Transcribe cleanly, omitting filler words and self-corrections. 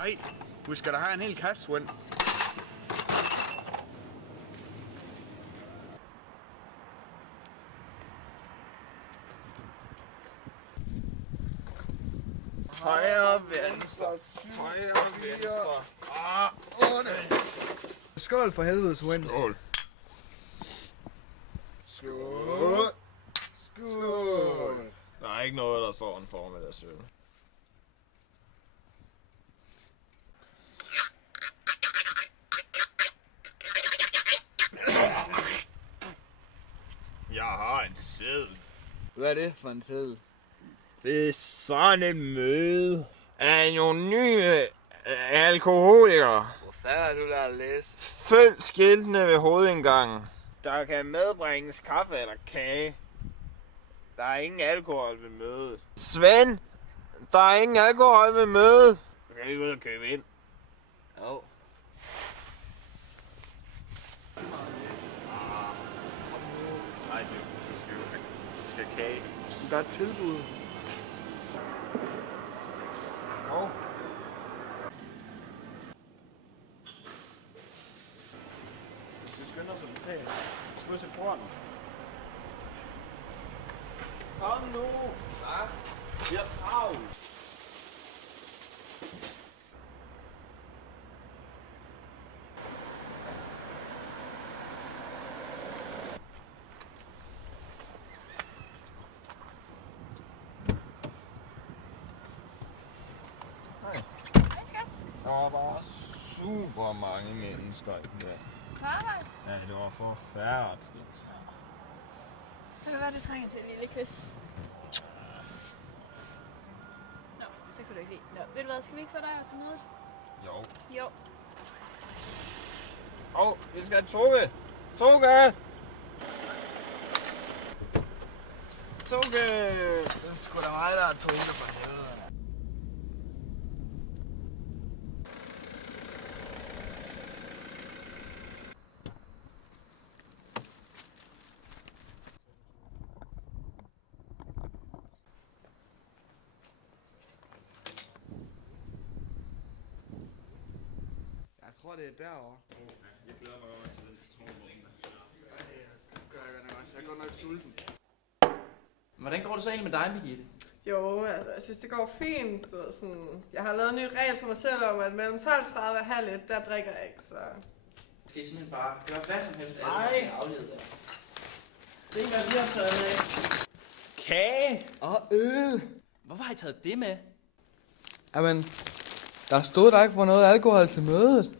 Nej, vi skal da have en hel kasse, Svend. Højre, venstre. Højre, venstre. Skål for helvede, Svend. Skål. Skål. Skål. Der er ikke noget, der står en formel af søvn. Jeg har en seddel. Hvad er det for en seddel? Det er sådan et møde af nogle nye alkoholikere. Hvor fanden er du der at læse? Følg skiltene ved hovedindgangen. Der kan medbringes kaffe eller kage. Der er ingen alkohol ved mødet. Svend, der er ingen alkohol ved mødet. Så skal vi ud og købe ind. Jo. Nej, du skal jo have. Du skal kage. Der er tilbud. Hov. Vi skal skynde os at betale. Vi skal ud til porten. Kom nu! Hvad? Vi har travlt. Der var bare super mange mennesker i den der. Ja, det var forfærdeligt. Så kan det være, du trænger til en lille kys. Nå, det kunne du ikke lide. Nå, ved du hvad, skal vi ikke få dig til mødet? Jo. Jo. Vi skal have Toge! Toge! Toge! Det er sgu da mig, der er Toge for helvede. Jeg tror, det er derovre. Jeg glæder mig over til den citronmåne. Jeg går nok sulten. Hvordan går det så egentlig med dig, Birgitte? Jo, altså, jeg synes, det går fint. Så sådan, jeg har lavet en ny regel for mig selv om, at mellem 12.30 og halv et, der drikker jeg ikke, så... Skal I simpelthen bare gøre hvad som helst, Nej. aflede jer? Det er ikke, hvad vi har taget med. Kage! Og øl. Hvorfor har I taget det med? Jamen, der stod der ikke for noget alkohol til mødet.